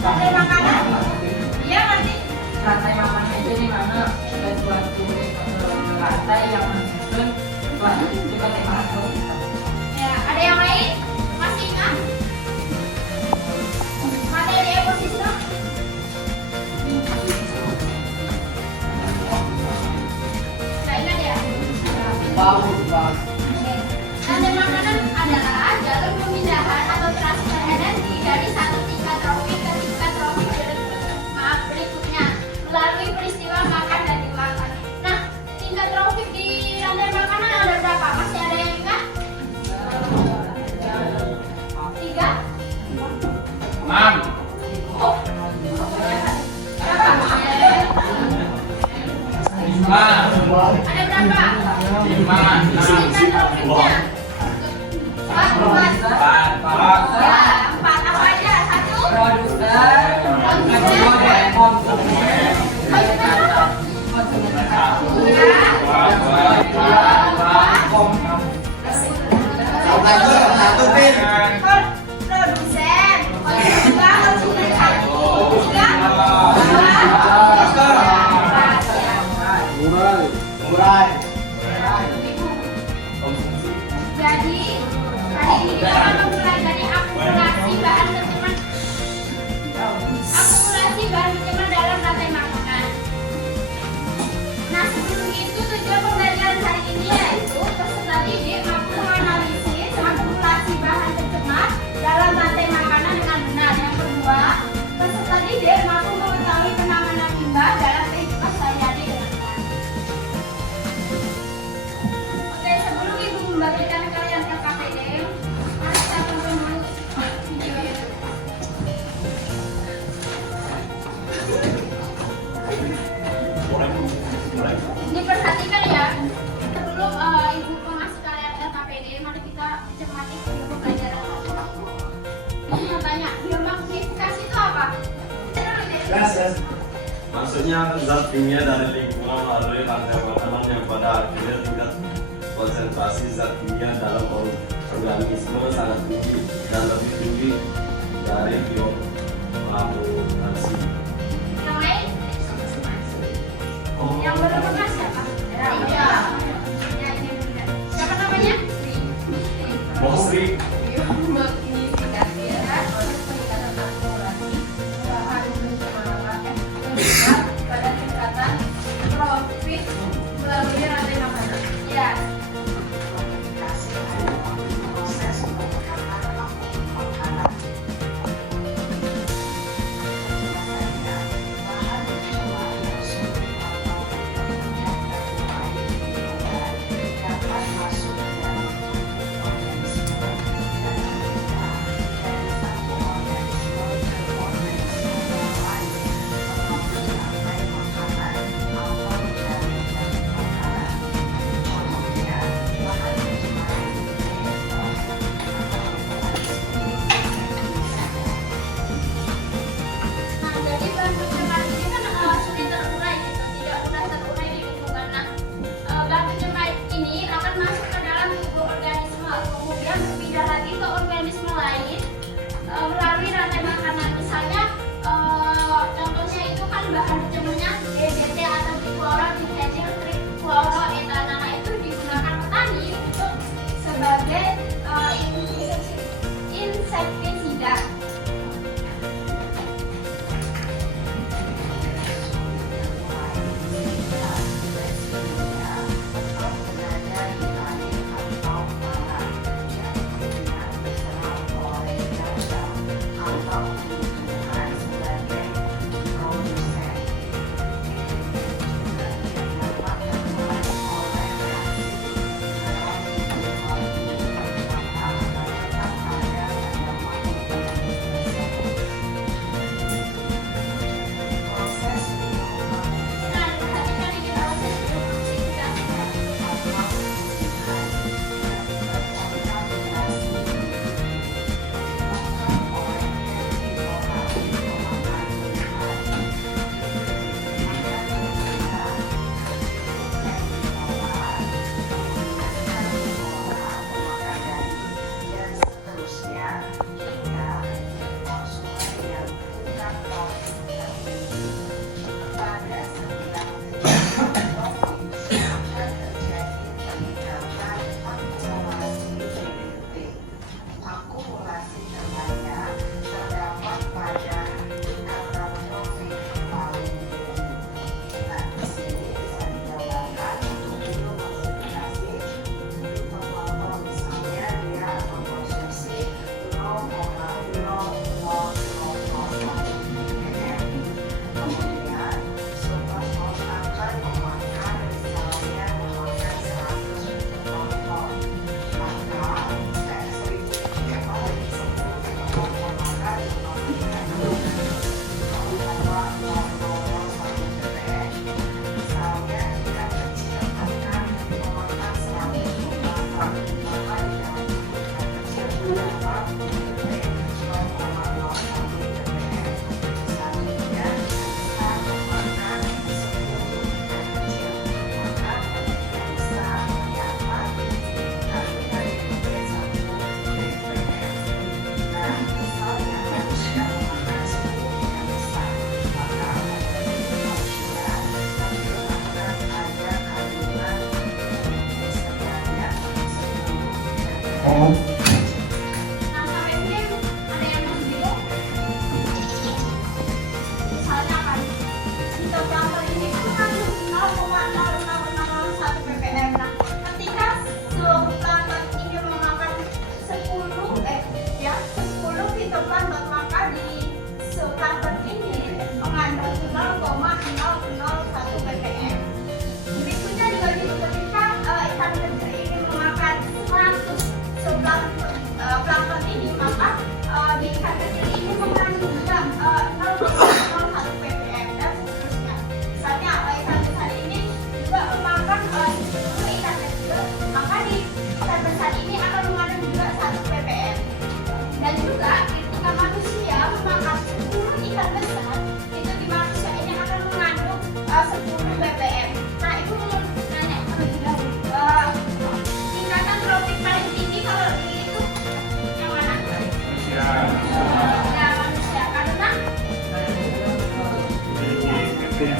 Rantai makanan? Iya nanti. Rantai makanan itu di mana ada suatu rantai yang menyusun suatu matematika. Ya, ada yang lain? Masih ingat? Materi ekosistem? Nggak ingat ya? Bagus banget. Rantai makanan adalah jalur pemindahan atau transfer energi dari satu tingkat trofik ke tingkat trofik berikutnya melalui peristiwa makan dan dimakan. Nah, tingkat trofik di rantai makanan ada berapa? Masih ada yang ingat? 3? 6. Oh, berapa? 5. Ada berapa? 5. 6. Tingkat trofiknya? 4. 4. Ya, 4 apa aja? 1? Produser, konsumen, Satu pin. Produsen, konsumen 1, 3, mulai. Jadi hari ini kita akan mulai dari akumulasi bahan pencemar. Akumulasi bahan pencemar dalam rantai makanan. Nah, sebelum itu tujuan pembelajaran hari ini yaitu peserta didik mampu menganalisis akumulasi bahan pencemar dalam rantai makanan dengan benar. Yang kedua, peserta didik mampu mengetahui penanganan limbah dalam kehidupan sehari-hari dengan benar. Oke, sebelum Ibu membagikan kalian LKPD, mari kita tonton dulu video ini. Ini perhatikan ya. Sebelum Ibu mengasih kalian LKPD, mari kita cermati video pembelajaran. Ini mau tanya, biomagnifikasi itu apa? Maksudnya zat kimia dari lingkungan melalui rantai makanan yang pada akhirnya tingkat konsentrasi zat kimia dalam organisme sangat tinggi dan lebih tinggi dari bioakumulasi. Yang lain? Yang belum pernah siapa? Iya. Ya, ini benar. Siapa namanya? Mostri Biomagnifikasi adalah proses peningkatan akumulasi bahan pencemaran pada tingkatan trofik melalui rantai makanan. Ya.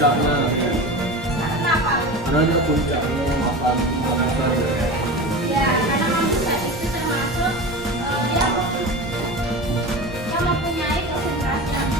puncaknya. Kenapa? Karena ini puncaknya makan besar ya. Ya, karena manusia itu termasuk yang mempunyai konsentrasi yang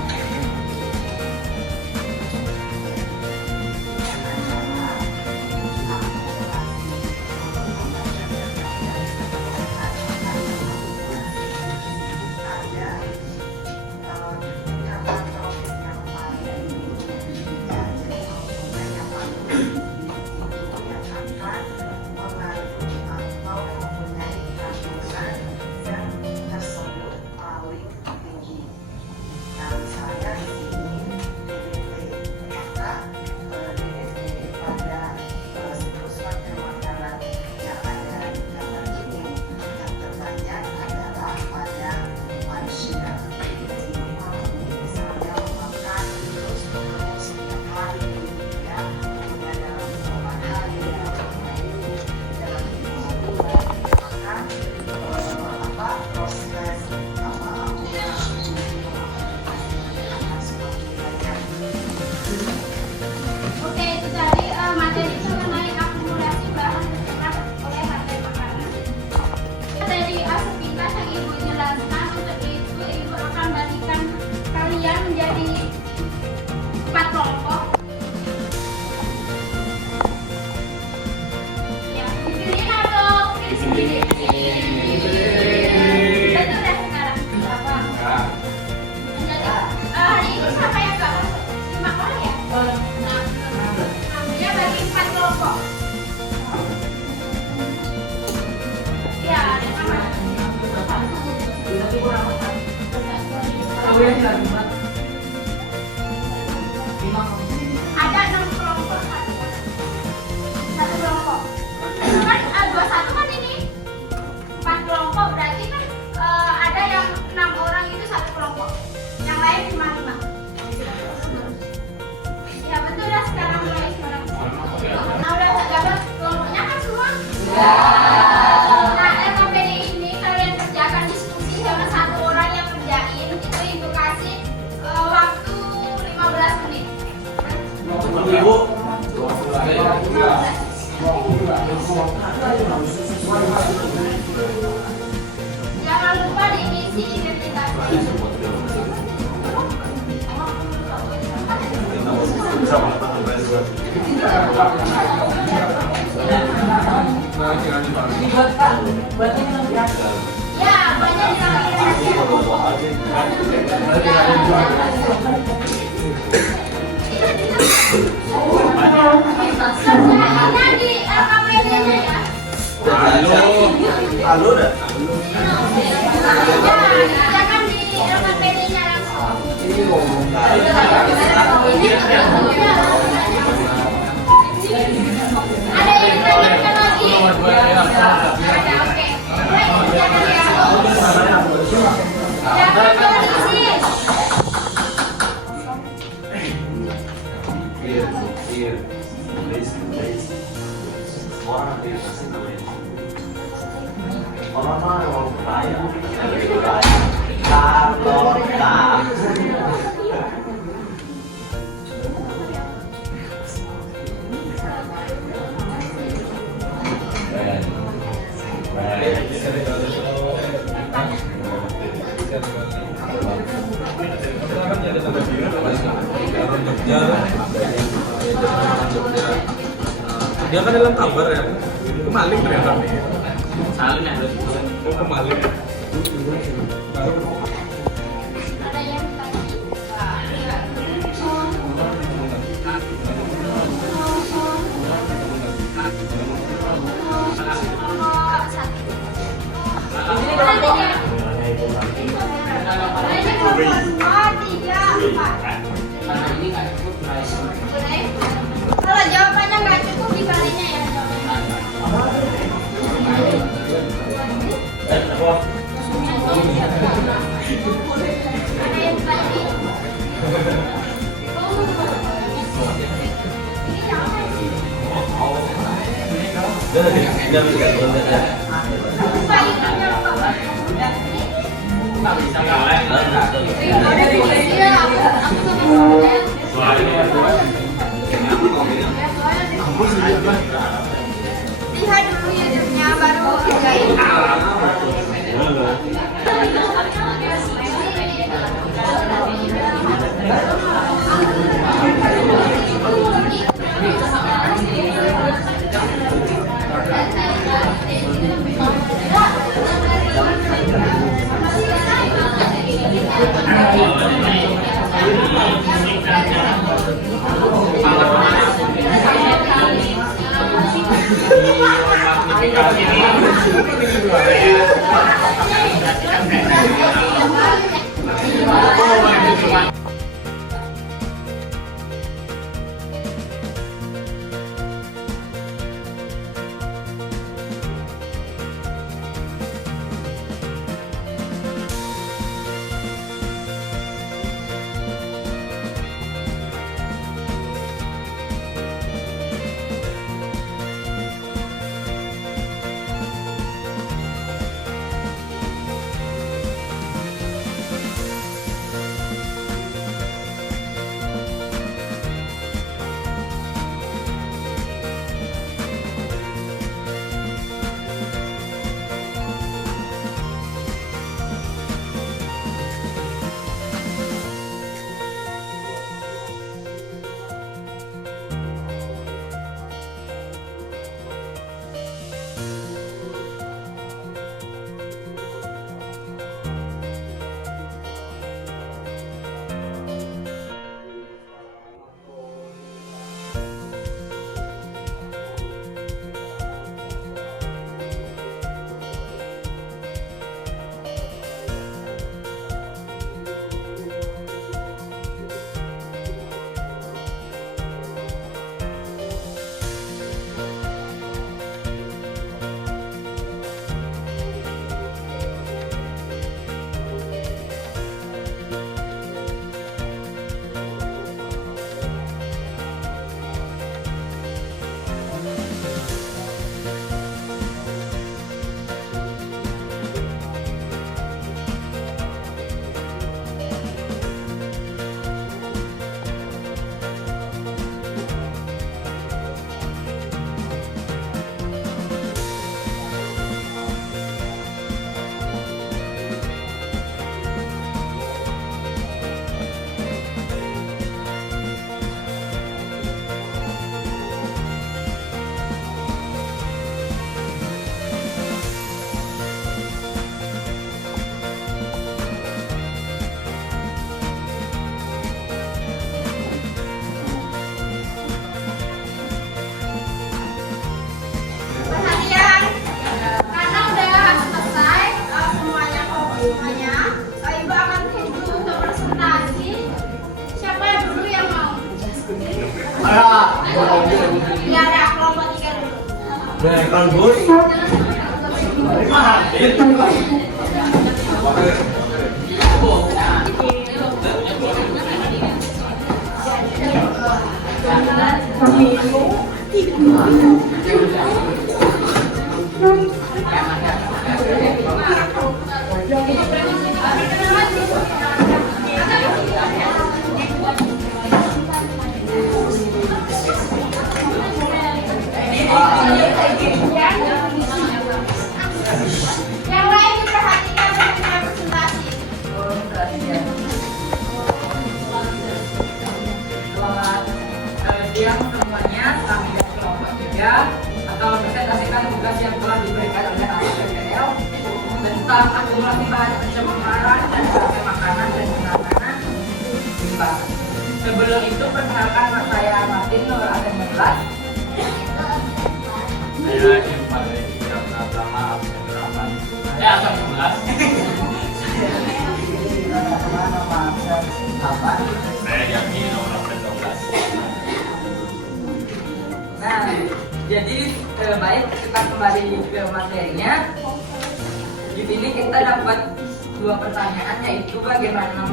Oke, itu tadi materi mengenai akumulasi bahan tercemar oleh rantai makanan. Dari aktivitas yang Ibu jelaskan, untuk itu Ibu akan bagikan kalian menjadi 4 kelompok. Ya, dipilih atau pilih sendiri? Betul ya sekarang? Berapa? Jadi, hari ini siapa yang gak masuk? 5 orang ya? Dia bagi 4 kelompok. Ya, ada 6 kelompok. Satu kelompok. Kan 21 kan ini 4 kelompok, berarti kan ada yang 6 orang itu satu kelompok. Yang lain cuma 5. Ya betul ya, sekarang mulai sekarang. Nah udah terdapat kelompoknya kan semua? Ya. Nah LKPD ini kalian kerjakan diskusi sama satu orang yang kerjain. Itu Ibu kasih waktu 15 menit. Ibu. Jangan lupa diisi identitasnya. Ya, banyak di LKPD-nya ya. Halo dah. Jangan di LKPD-nya langsung. Ada yang ditanyakan lagi? Ada, oke. Jangan berisi. Orang kaya. Kalau tak. Dia kan dalam kabar ya, kemaling ternyata nih. Saling ya. Oh kemaling. Ada yang tadi. Kalau jawabannya nggak cukup dibalinya ya Ada yang tadi. Iya, aku sama Perhatian, karena udah selesai semuanya semuanya, Ibu akan tunjuk untuk presentasi. Siapa yang dulu yang mau? Ya ada kelompok 3 dulu. Nah, kan bos. Yang lain diperhatikan dengan presentasi. Selamat siang semuanya, kami dari kelompok 3 akan mempresentasikan tugas yang telah diberikan oleh APPL tentang akumulasi bahan pencemaran dan rantai makanan dan penanganan limbah. Sebelum itu perkenalkan saya Martin Nur Aden Melas. Saya Kim Padre yang pertama Abdurrahman. Saya Asam 11. Saya Yakin nomor 12. Nah, jadi baik kita kembali ke materinya. Di sini kita dapat 2 pertanyaan, yaitu bagaimana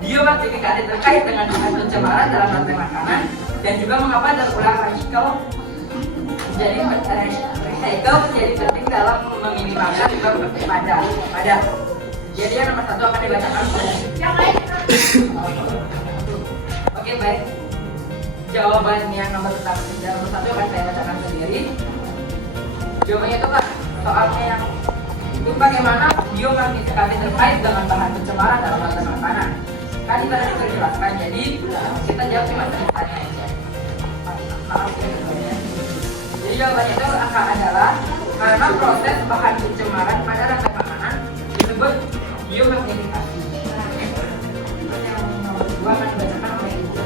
biomaktifikasi terkait dengan bahan pencemaran dalam rantai makanan, dan juga mengapa terulang recycle menjadi penting dalam meminimalkan limbah padat. Jadi yang nomor 1 akan dibacakan. Yang lain Oke, baik. jawaban yang nomor satu akan saya bacakan sendiri. Jawabannya itu kan soalnya yang itu bagaimana biomagnifikasi terkait dengan bahan pencemaran dalam latar makanan. Kan tadi sudah dijelaskan, jadi kita jawab cuma ceritanya aja. Maaf ya. Jadi jawabannya itu akan adalah karena proses bahan pencemaran pada rantai makanan disebut biomagnifikasi. Yang nomor 2 akan dibacakan oleh Ibu.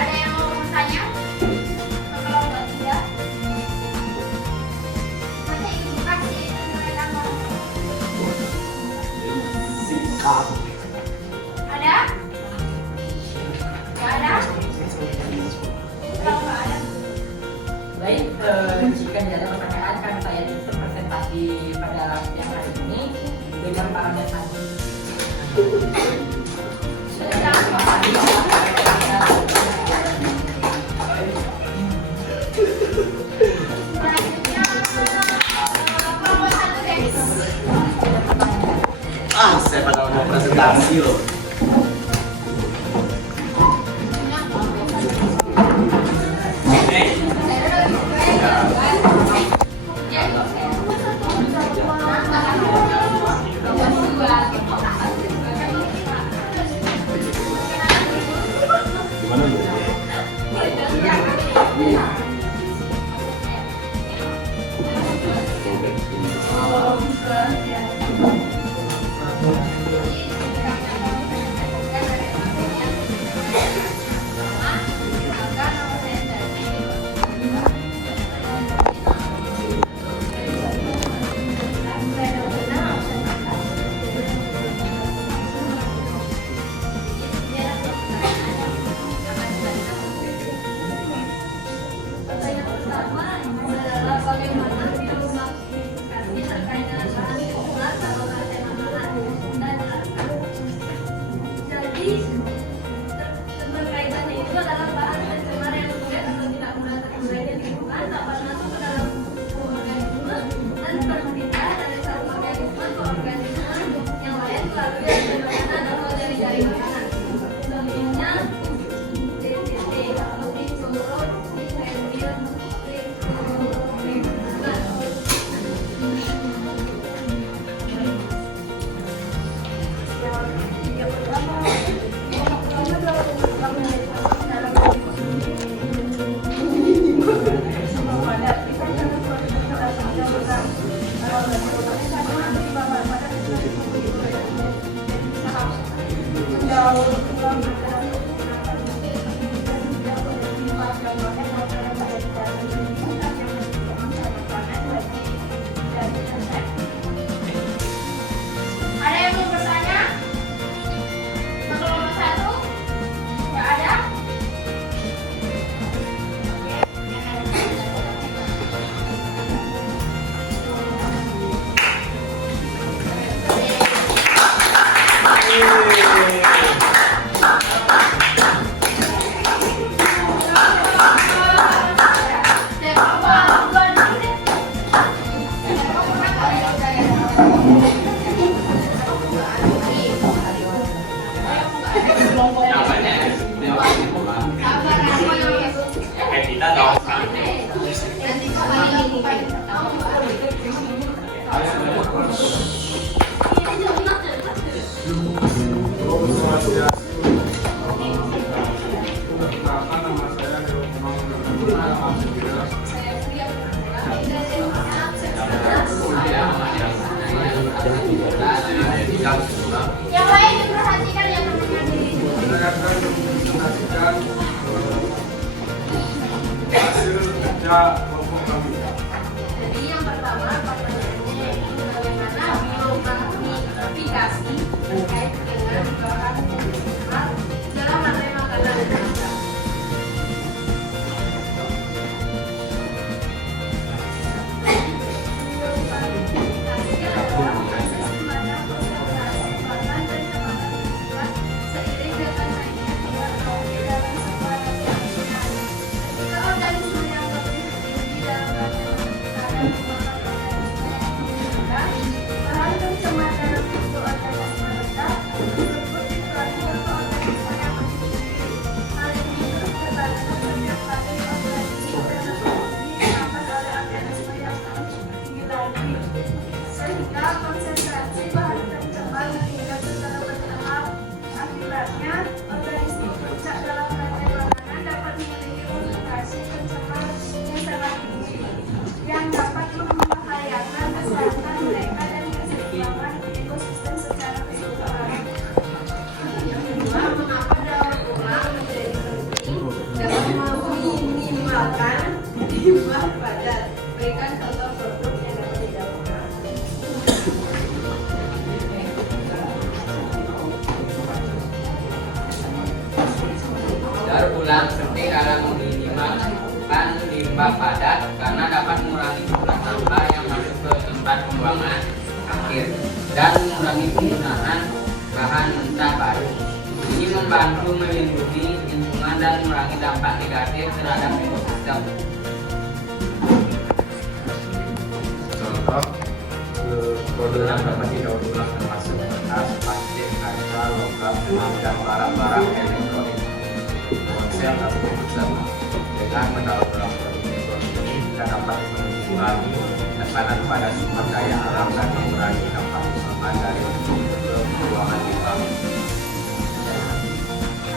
Ada yang mau bertanya? Kalau nggak tidak, nanti ibu kasih mereka mau. Sikap. Ada? Nggak ada? Kalau nggak ada, Baik, jika tidak ada pertanyaan kan saya tutup presentasi pada yang hari ini dengan parameter tadi. Saya pada mau presentasi loh. Gimana lu? berkaitannya itu adalah bahan pencemar yang sulit atau tidak mudah terkendali lingkungan, dapat masuk ke dalam tubuh organisme dan berpindah dari satu organisme ke organisme yang lain melalui makanan atau dari jaring makanan. Contohnya DCT, Dicloro, Difenil, Ada yang mau bertanya? Untuk nomor 1? Nggak ada? Yang lain diperhatikan yang terdengar di sini. Jadi yang pertama pertanyaannya yaitu bagaimana biomagnifikasi terkait dengan bahan pencemar dalam rantai makanan. dan penting dalam meminimalkan limbah padat karena dapat mengurangi jumlah sampah yang masuk ke tempat pembuangan akhir dan mengurangi penggunaan bahan mentah baru. Ini membantu melindungi lingkungan dan mengurangi dampak negatif terhadap ekosistem. Contoh produk yang dapat didaur ulang termasuk kertas, plastik, kaca, logam, dan barang-barang elektronik. Ponsel atau komputer dengan mendaur ulang produk elektronik ini kita dapat mengurangi tekanan pada sumber daya alam dan mengurangi dampak usaha dari pembuangan limbah.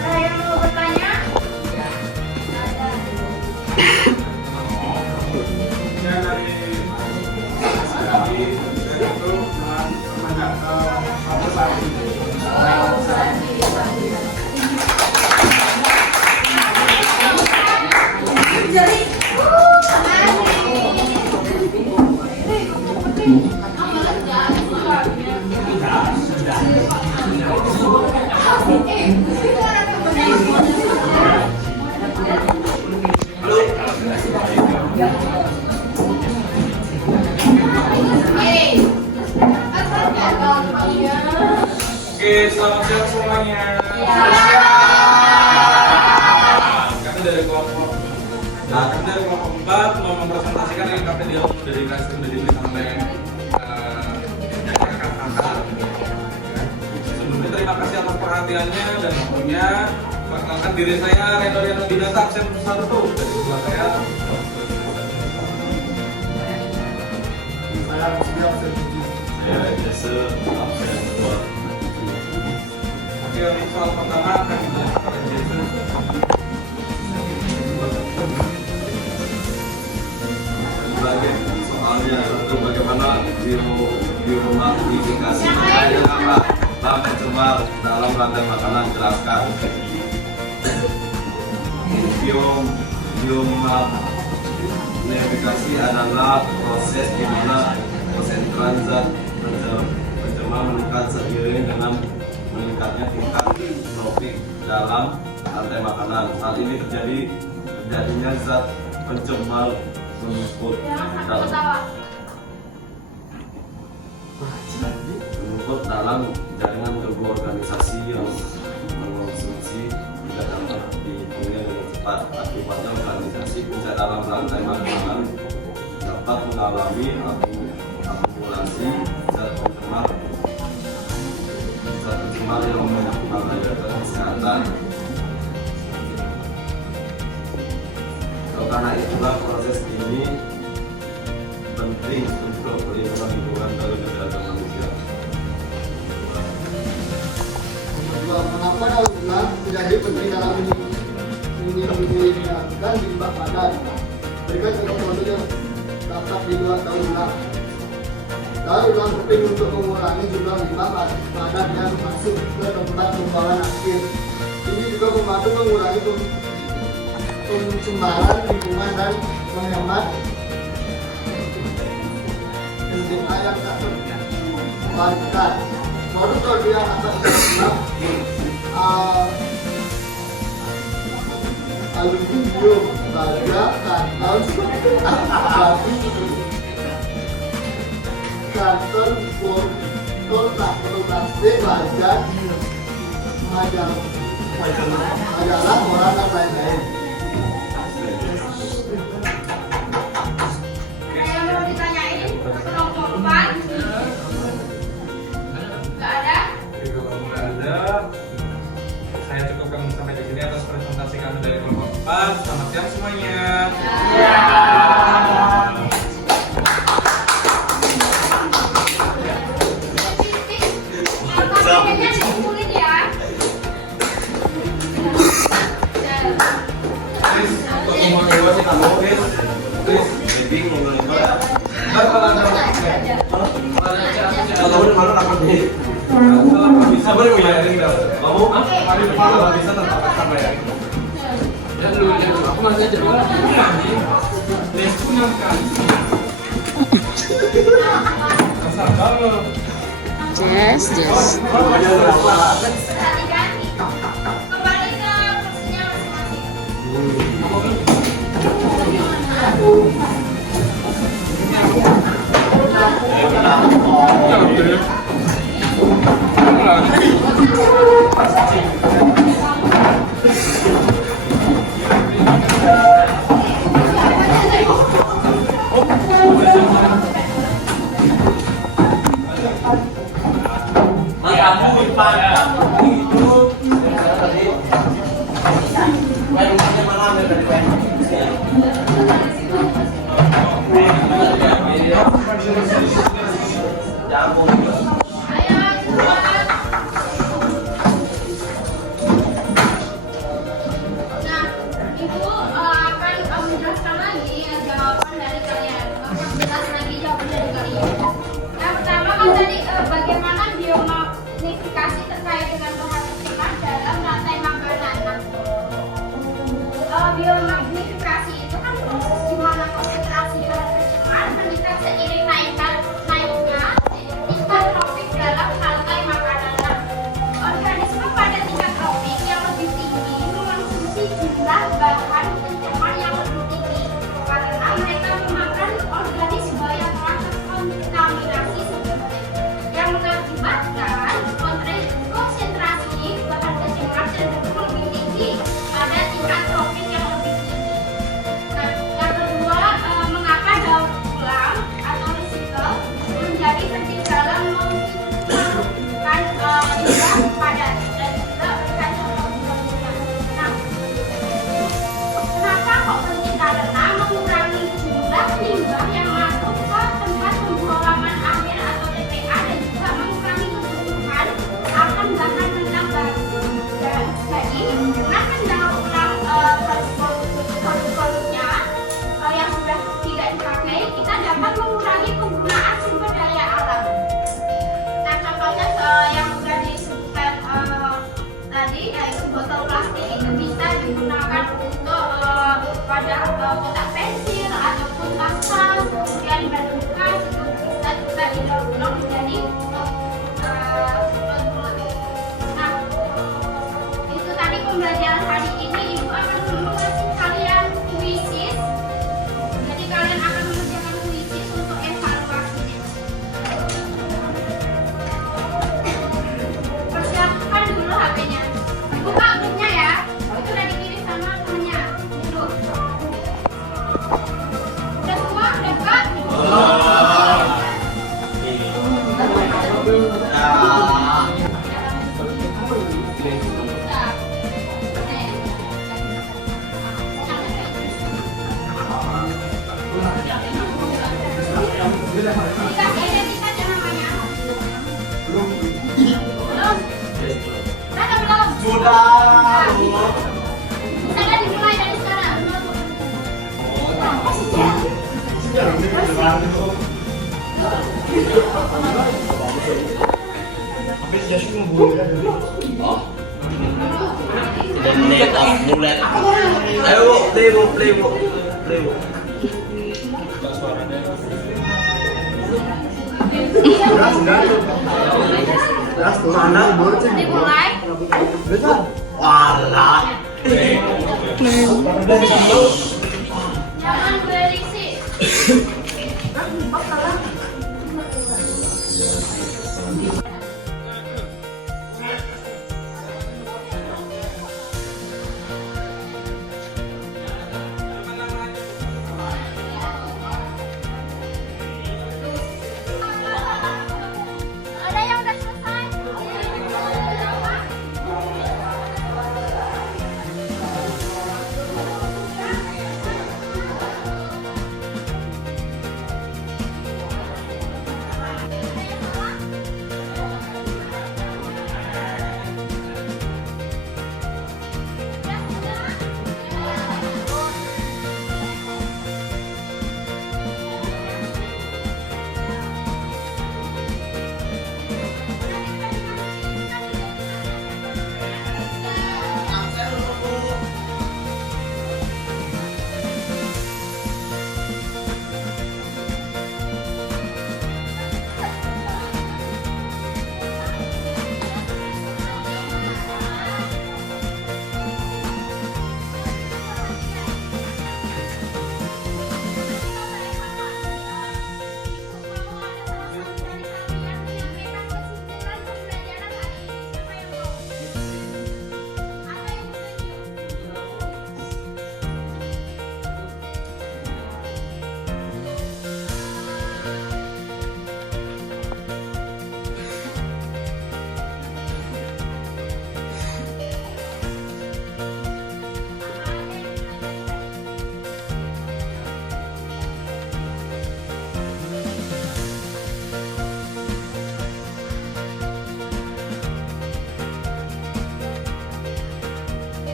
Ada yang mau bertanya? Ya dari itu menjadi apa saja. Oke, selamat siang semuanya. Kami dari kelompok 4 mau mempresentasikan yang kami sudah dikasih oleh rekan-rekan. Sebelumnya terima kasih atas perhatiannya dan waktunya. Perkenalkan diri saya Reno Riano Dinata, absen 1 dari sebelah saya. Saya Jesse, absen 2. Oke, untuk soal pertama akan dijelaskan oleh Jason. Sebagai soalnya untuk bagaimana biomagnifikasi yang apa bahan pencemar dalam rantai makanan, jelaskan. Biomagnifikasi adalah proses di mana konsentran zat pencemar meningkat seiring dengan meningkatnya tingkat tropik dalam rantai makanan. Hal ini terjadinya zat pencemar menumpuk dalam jaringan tubuh organisasi yang mengonsumsi tidak dapat dihitung dengan cepat. Akibatnya organisasi puncak dalam rantai makanan dapat mengalami akumulasi zat pencemar yang membahayakan kesehatan. Karena itulah proses ini penting untuk pelindungan lingkungan dan kesehatan manusia. Mengapa daur ulang menjadi penting dalam minimalkan limbah padat? Berikan contoh yang dapat dibuat daur ulang. Daur ulang penting untuk mengurangi jumlah limbah padat yang masuk ke tempat pembuangan akhir. Ini juga membantu mengurangi pencemaran lingkungan dan menghemat LDA yang tak terbarukan. Produk yang akan dibuat aluminium, baja, karton, botol plastik, baja, majalah, koran dan lain-lain. Ada yang mau ditanyain? Kelompok 4? Nggak ada? Kalau nggak ada, saya cukupkan sampai di sini atas presentasi kami dari kelompok 4. Selamat siang semuanya. Pakaiannya dikumpulin ya. Chris, kok ngomong lewat sih kamu? Chris, Bingung ntar kalau ada kalau malu apa nih? bisa boleh bayarin dah. Kamu hari depan kalau bisa tetap sama ya. Dan lu aku masih aja dulu. Les pun 6 kali. Kasar banget. Perhatikan. Kembali ke posisinya masing-masing. Mas kamu dipakai itu tadi. Rumahnya mana ambil tadi Pak? Nah, Ibu akan menjelaskan lagi jawaban dari kalian. Akan jelas lagi jawaban dari kalian. Yang pertama kan tadi bagaimana biomagnifikasi terkait dengan bahan tercemar dalam rantai makanan. Nah, biomagnifikasi itu kan proses di mana konsentrasi bahan tercemar meningkat seiring naiknya tingkat tropik dalam rantai makanan. Nah, organisme pada tingkat tropik yang lebih tinggi mengonsumsi jumlah bahan pencemar yang lebih tinggi karena mereka memakan organisme yang telah terkontaminasi sebelumnya, yang mengakibatkan konsentrasi bahan pencemar cenderung lebih tinggi pada tingkat tropik yang lebih tinggi. Nah, yang kedua, mengapa daur ulang atau recycle menjadi penting dalam melakukan limbah padat dan juga berikan contoh limbah. Nah, kenapa kok penting? Karena mengurangi jumlah limbah yang masuk ke tempat pembuangan akhir atau TPA dan juga mengurangi kebutuhan akan bahan mentah baru. Jadi dengan mendaur ulang produk-produknya yang sudah tidak dipakai, kita dapat mengurangi penggunaan sumber daya alam. Nah, contohnya yang sudah disebutkan tadi, yaitu botol plastik itu bisa digunakan untuk pada kotak pensil ataupun tas, kemudian ban bekas itu bisa juga didaur ulang menjadi nah, itu tadi pembelajaran hari ini. Ibu akan mengasih kalian kuisis. Jadi kalian akan mengerjakan kuisis untuk evaluasi. Persiapkan dulu HP-nya. Buka grupnya ya. Itu udah dikirim sama temennya. Dulu. Udah semua? Udah buka? Dikasih identitas ya namanya? Belum? Udah belum? Sudah. Bisa kan dimulai dari sekarang? Mulai. Ayo, play bu. Dimulai. Walah.